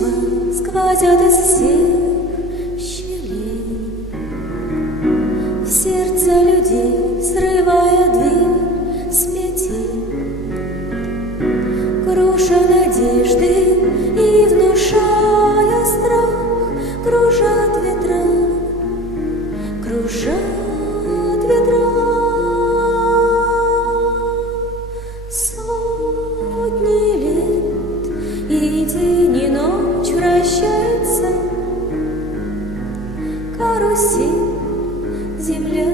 чувства сквозят из всех щелей в сердце людей, срывая дверь с петель, круша надежды и внушая страх. Кружат ветра, кружат ветра. Сотни лет и день, и ночь вращается карусель, земля.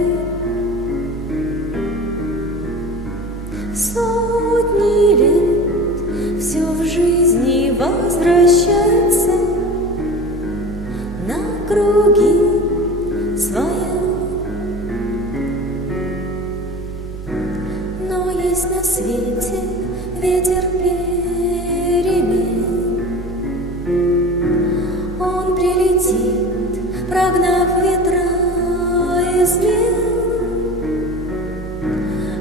Сотни лет все в жизни возвращается на круги своя. Но есть на свете ветер перемен, он прилетит, прогнав ветра измен.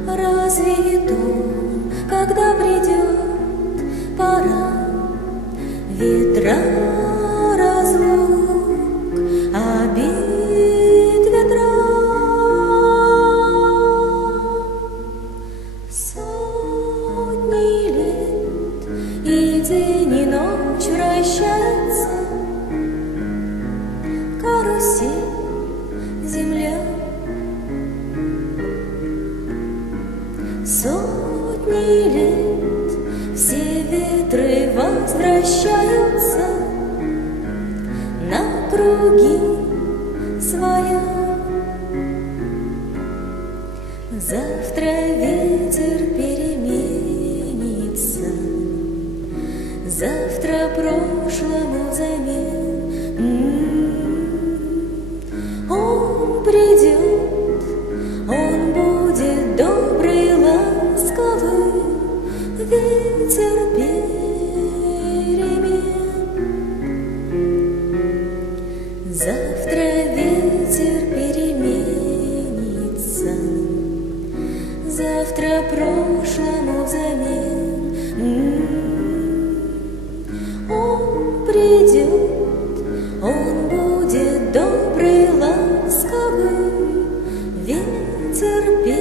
Развеет он, когда придет пора, ветра разлук, обид ветра. Сотни лет и день, и ночь вращается карусель, земля. Сотни лет все ветры возвращаются на круги своя. Завтра ветер переменится, завтра прошлому замен. Он придет, он будет добрый, ласковый, ветер перемен. Завтра ветер переменится, завтра прошлому взамен. Он придет, он будет добрый, ласковый, ветер перемен.